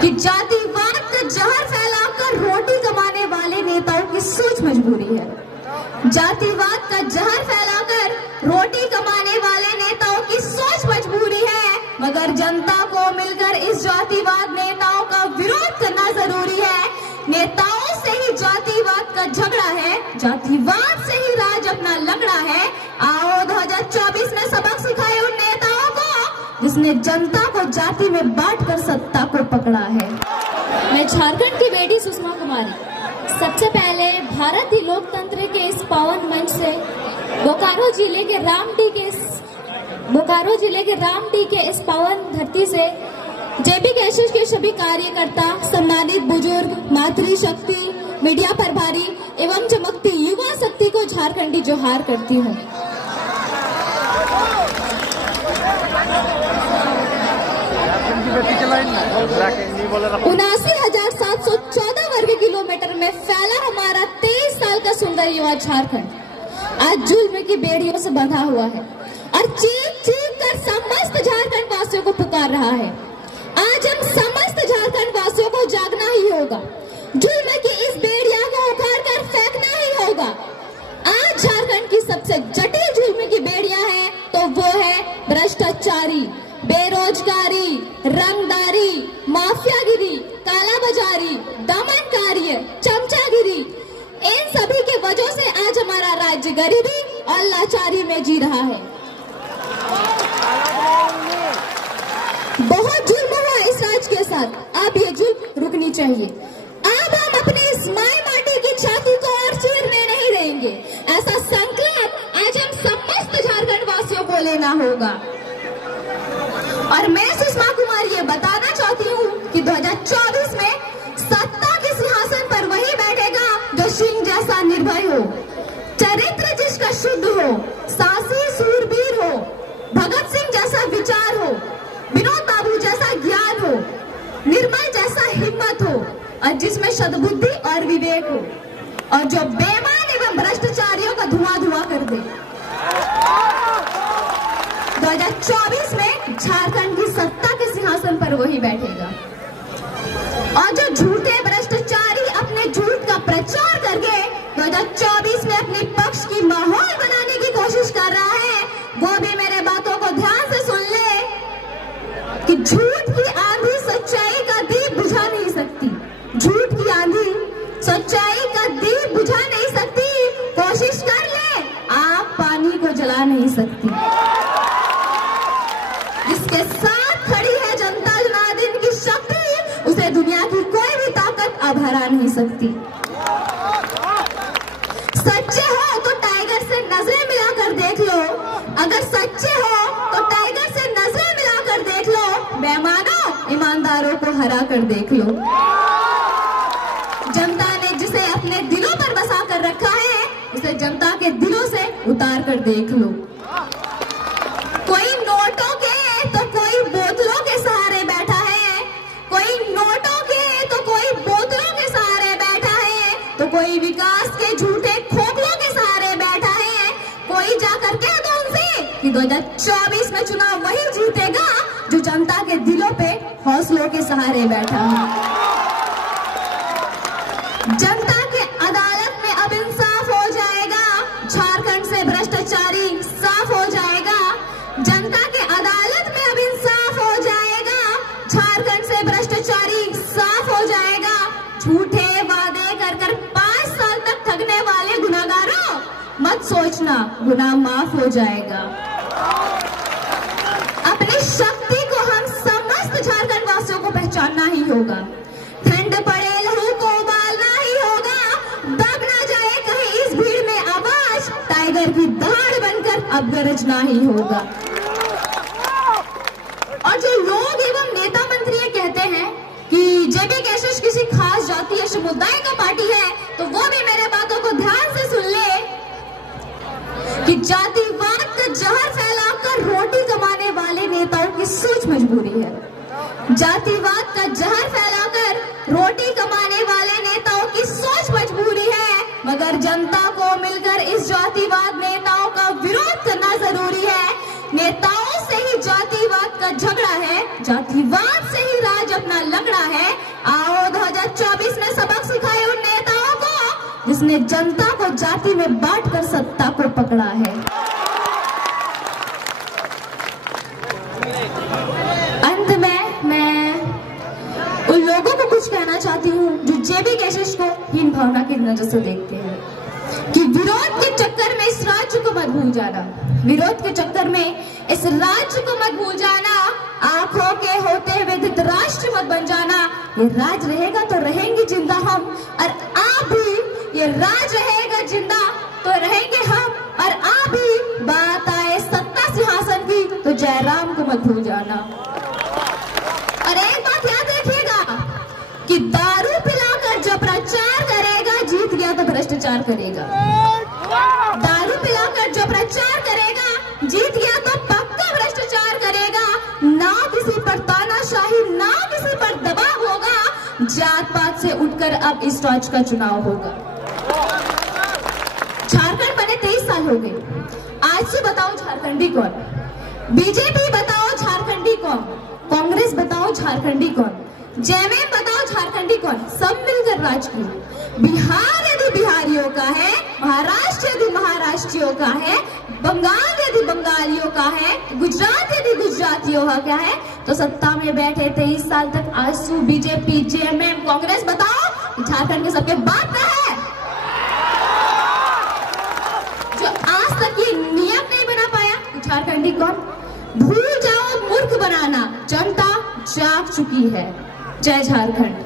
कि जातिवाद का जहर फैलाकर रोटी कमाने वाले नेताओं की सोच मजबूरी है। जातिवाद का जहर फैलाकर रोटी कमाने वाले नेताओं की सोच मजबूरी है, मगर जनता को मिलकर इस जातिवाद नेताओं का विरोध करना जरूरी है। नेताओं से ही जातिवाद का झगड़ा है, जातिवाद से ही राज अपना लगड़ा है। आओ 2024 में सबक सिखाए उन नेताओं को जिसने जनता को जाति में बांटकर सत्ता को पकड़ा है। मैं झारखंड की बेटी सुषमा कुमारी सबसे पहले भारतीय लोकतंत्र के इस पावन मंच से बोकारो जिले के रामडी के इस पावन धरती से जेबी कैसेज के सभी कार्यकर्ता, सम्मानित बुजुर्ग, मातृशक्ति, मीडिया प्रभारी एवं चमकती युवा शक्ति को झारखंडी जोहार करती हूँ। उनासी 714 वर्ग किलोमीटर में फैला हमारा 23 साल का सुंदर युवा झारखंड आज जुल्म की बेड़ियों से बंधा हुआ है और चीख चीख कर समस्त झारखंड वासियों को पुकार रहा है। आज हम समस्त झारखंड वासियों को जागना ही होगा, जुल्म की इस बेड़िया को उखाड़ कर फेंकना ही होगा। आज झारखंड की सबसे जटिल जुल्म की बेड़िया है तो वो है भ्रष्टाचारी, बेरोजगारी, रंगदारी, माफियागिरी, कालाबाजारी, दमनकारी, चमचागिरी। इन सभी के वजह से आज हमारा राज्य गरीबी और लाचारी में जी रहा है। बहुत जुल्म हुआ इस राज्य के साथ, अब ये जुल्म रुकनी चाहिए। अब हम अपनी इस माई माटी की छाती को और चीरने नहीं देंगे। ऐसा संकल्प आज हम समस्त झारखंड वासियों को लेना होगा। और मैं सुषमा कुमारी ये बताना चाहती हूँ कि 2024 में सत्ता के सिंहासन पर वही बैठेगा जो सिंह जैसा निर्भय हो, चरित्र जिसका शुद्ध हो, साहसी सूरवीर हो, भगत सिंह जैसा विचार हो, विनोद बाबू जैसा ज्ञान हो, निर्मल जैसा हिम्मत हो और जिसमें सद्बुद्धि और विवेक हो, और जो बेईमान एवं भ्रष्टाचारियों का धुआं धुआं कर दे। 2024 में झारखंड की सत्ता के सिंहासन पर वही बैठेगा। और जो झूठे भ्रष्टाचारी अपने झूठ का प्रचार करके 2024 में अपने पक्ष की माहौल बनाने की कोशिश कर रहा है, वो भी मेरे बातों को ध्यान से सुन ले कि झूठ की आंधी सच्चाई का दीप बुझा नहीं सकती। झूठ की आंधी सच्चाई का दीप बुझा नहीं सकती। कोशिश कर ले, आग पानी को जला नहीं सकती। जिसके साथ खड़ी है जनता जनार्दन की शक्ति, उसे दुनिया की कोई भी ताकत अब हरा नहीं सकती। सच्चे हो तो टाइगर से नजरें मिलाकर देख लो, अगर सच्चे हो तो टाइगर से नजरें मिलाकर देख लो, बेईमानों ईमानदारों को हरा कर देख लो। जनता ने जिसे अपने दिलों पर बसा कर रखा है, उसे जनता के दिलों से उतार कर देख लो। कोई नोटों के तो कोई बोतलों के सहारे बैठा है, कोई नोटों के तो कोई बोतलों के सहारे बैठा है, तो कोई विकास के झूठे खोखलों के सहारे बैठा है। कोई जाकर कह दो उनसे कि 2024 में चुनाव वही जीतेगा जो जनता के दिलों पे हौसलों के सहारे बैठा है। जनता के अदालत में अब इंसाफ हो जाएगा, झारखंड से भ्रष्टाचारी साफ हो जाएगा। जनता के अदालत में अब इंसाफ हो जाएगा, झारखंड से भ्रष्टाचारी साफ हो जाएगा। झूठे वादे कर कर 5 साल तक ठगने वाले गुनाहगारों, मत सोचना गुनाह माफ हो जाएगा। अपनी शक्ति को हम समस्त झारखंड वासियों को पहचानना ही होगा। ठंड पड़े लहू को उबालना ही होगा, दब ना जाए कहीं इस भीड़ में आवाज, टाइगर की दहाड़ बनकर अब गरजना ही होगा। और जो लोग एवं नेता मंत्री ये कहते हैं कि जेबी कैसेज किसी खास जाति या समुदाय का पार्टी है, तो वो भी मेरे बातों को ध्यान से सुन ले कि जातिवाद का जहर फैलाकर रोटी कमाने वाले नेताओं की सोच मजबूरी है। जातिवाद का जहर फैलाकर रोटी कमाने वाले नेताओं की सोच मजबूरी है, मगर जनता को मिलकर इस जातिवाद नेताओं का विरोध करना जरूरी है। नेताओं से ही जातिवाद का झगड़ा है, जातिवाद से ही राज अपना लगड़ा है। जिसने जनता को जाति में बांटकर सत्ता को पकड़ा है। अंत में मैं उन लोगों को कुछ कहना चाहती हूँ जो जेबी कैशिश को हीन भावना की नजर से देखते हैं कि विरोध के चक्कर में इस राज्य को मत भूल जाना, विरोध के चक्कर में इस राज्य को मत भूल जाना, आंखों के होते हुए धृतराष्ट्र मत बन जाना। ये राज रहेगा तो रहेंगे जिंदा हम, और आप भी, ये राज रहेगा जिंदा तो रहेंगे हम, और आप भी बात आए सत्ता सिंहासन की तो जयराम को मत भूल जाना। और एक बात याद रखिएगा कि दारू पिलाकर जो प्रचार करेगा जीत गया तो भ्रष्टाचार करेगा, दारू पिलाकर जो प्रचार करेगा जीत गया तो पक्का भ्रष्टाचार करेगा। ना किसी पर तानाशाही, ना किसी पर दबाव होगा, जात पात से उठकर अब इस राज्य का चुनाव होगा। झारखंड बने 23 साल हो गए, आज से बताओ झारखंडी कौन, बीजेपी बताओ झारखंडी कौन, कांग्रेस बताओ झारखंडी कौन, जेएमएम बताओ झारखंडी कौन, सब मिलकर राज किया। बिहार यदि बिहारियों का है, महाराष्ट्र यदि महाराष्ट्रियों का है, बंगाल यदि बंगालियों का है, गुजरात यदि गुजरातियों का है, तो सत्ता में बैठे 23 साल तक आजसू, बीजेपी, जेएमएम, कांग्रेस बताओ झारखंड के सबके बाप का है। जो आज तक ये नियम नहीं बना पाया, झारखंडी कौन? भूल जाओ मूर्ख बनाना, जनता जाग चुकी है। जय झारखंड।